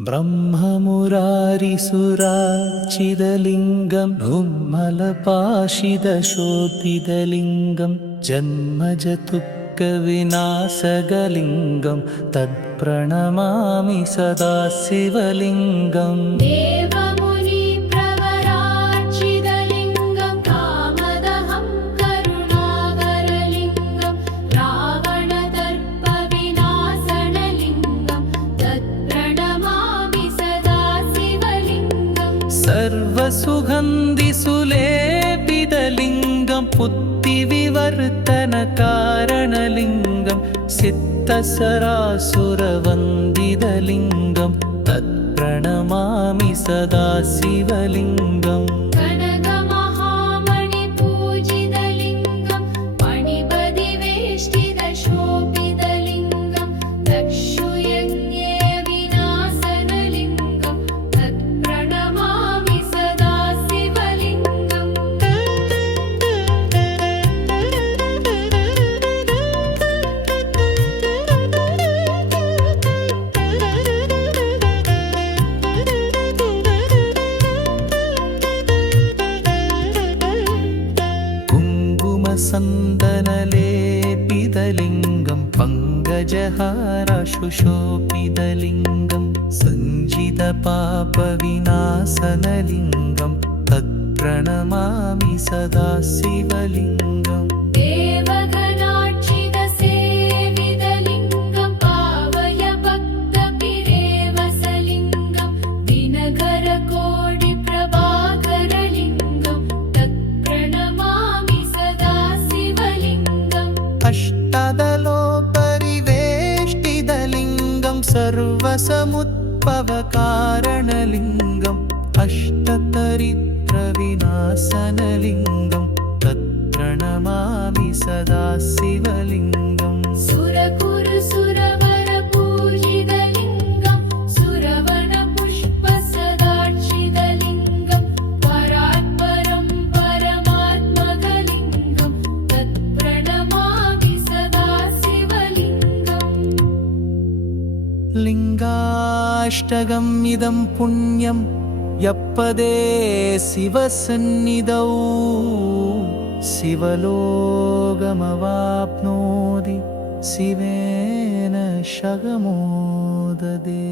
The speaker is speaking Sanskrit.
ब्रह्ममुरारिसुराचिदलिङ्गं नुम्मलपाशिदशोभितलिङ्गं जन्मजतुक्कविनाशगलिङ्गं तत्प्रणमामि सदा शिवलिङ्गम्। सर्वसुगन्धिसुलेपितलिङ्गं पुत्तिविवर्तनकारणलिङ्गं सिद्धसरासुरवन्दितलिङ्गं तत्प्रणमामि सदा शिवलिङ्गम्। सन्दनलेपितलिङ्गं पङ्कजहारशुशोभितलिङ्गं सञ्जितपापविनाशनलिङ्गं तत्प्रणमामि सदा शिवलिङ्गम्। अष्टदलोपरिवेष्टितलिङ्गं सर्वसमुद्भवकारणलिङ्गम् अष्टदरिद्रविनाशनलिङ्गं तत्प्रणमामि सदा शिवलिङ्गम्। लिङ्गाष्टकम् इदं पुण्यं यप्पदे शिवसन्निधौ शिवलोकमवाप्नोति शिवेन शगमोददे।